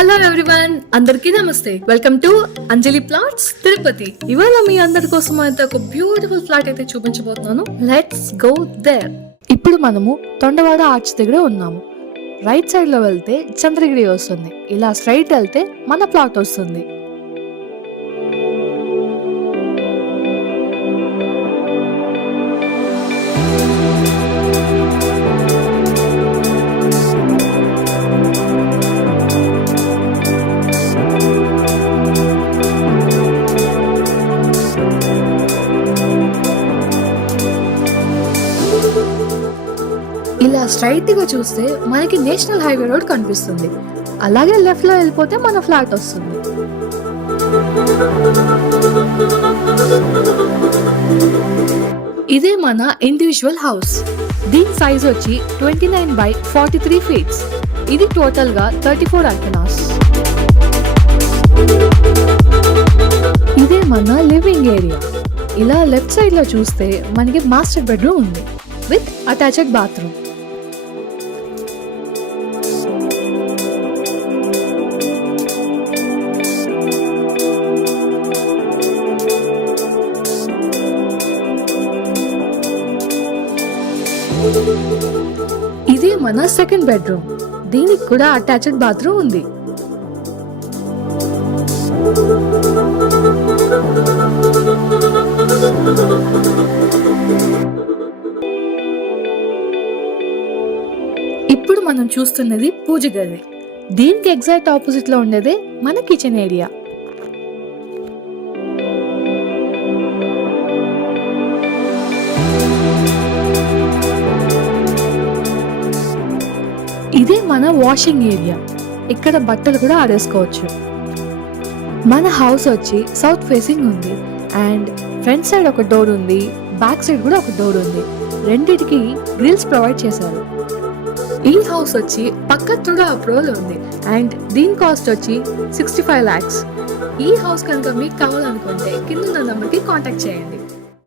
Hello everyone, అందరికీ నమస్తే. Welcome to Anjali plots Tirupati. ఇవాళ మీ అందరి కోసం అయితే ఒక బ్యూటిఫుల్ ఫ్లాట్ అయితే చూపించబోతున్నాను. Let's go there. ఇప్పుడు మనము తొండవాడ ఆర్చ్ దగ్గర ఉన్నాము. రైట్ సైడ్ లో వెళ్తే చంద్రగిరి వస్తుంది. ఇలా స్ట్రైట్ వెళ్తే మన ప్లాట్ వస్తుంది. ఇలా స్ట్రైట్ గా చూస్తే మనకి నేషనల్ హైవే రోడ్ కనిపిస్తుంది. అలాగే లెఫ్ట్ లో వెళ్ళిపోతే మన ఫ్లాట్ వస్తుంది. ఇదే మన ఇండివిజువల్ హౌస్. దీని సైజ్ వచ్చి 29/43 ఫీట్స్. ఇది టోటల్ గా 34 అంకనాస్. ఇదే మన లివింగ్ ఏరియా. ఇలా లెఫ్ట్ సైడ్ లో చూస్తే మనకి మాస్టర్ బెడ్రూమ్ ఉంది విత్ అటాచ్డ్ బాత్రూమ్. ఇది మన సెకండ్ బెడ్రూమ్. దీనికి కూడా అటాచ్డ్ బాత్రూమ్ ఉంది. ఇప్పుడు మనం చూస్తున్నది పూజ గది. దీనికి ఎగ్జాక్ట్ ఆపోజిట్ లో ఉండేదే మన కిచెన్ ఏరియా. ఇదే మన వాషింగ్ ఏరియా. ఇక్కడ బట్టలు కూడా ఆడేసుకోవచ్చు. మన హౌస్ వచ్చి సౌత్ ఫేసింగ్ ఉంది అండ్ ఫ్రంట్ సైడ్ ఒక డోర్ ఉంది, బ్యాక్ సైడ్ కూడా ఒక డోర్ ఉంది. రెండిటికి గ్రిల్స్ ప్రొవైడ్ చేశారు. ఈ హౌస్ వచ్చి పక్క తుడా అప్రూవల్ ఉంది అండ్ దీని కాస్ట్ వచ్చి 65 lakhs. ఈ హౌస్ కనుక మీకు కావాలనుకుంటే కింద నంబర్కి కాంటాక్ట్ చేయండి.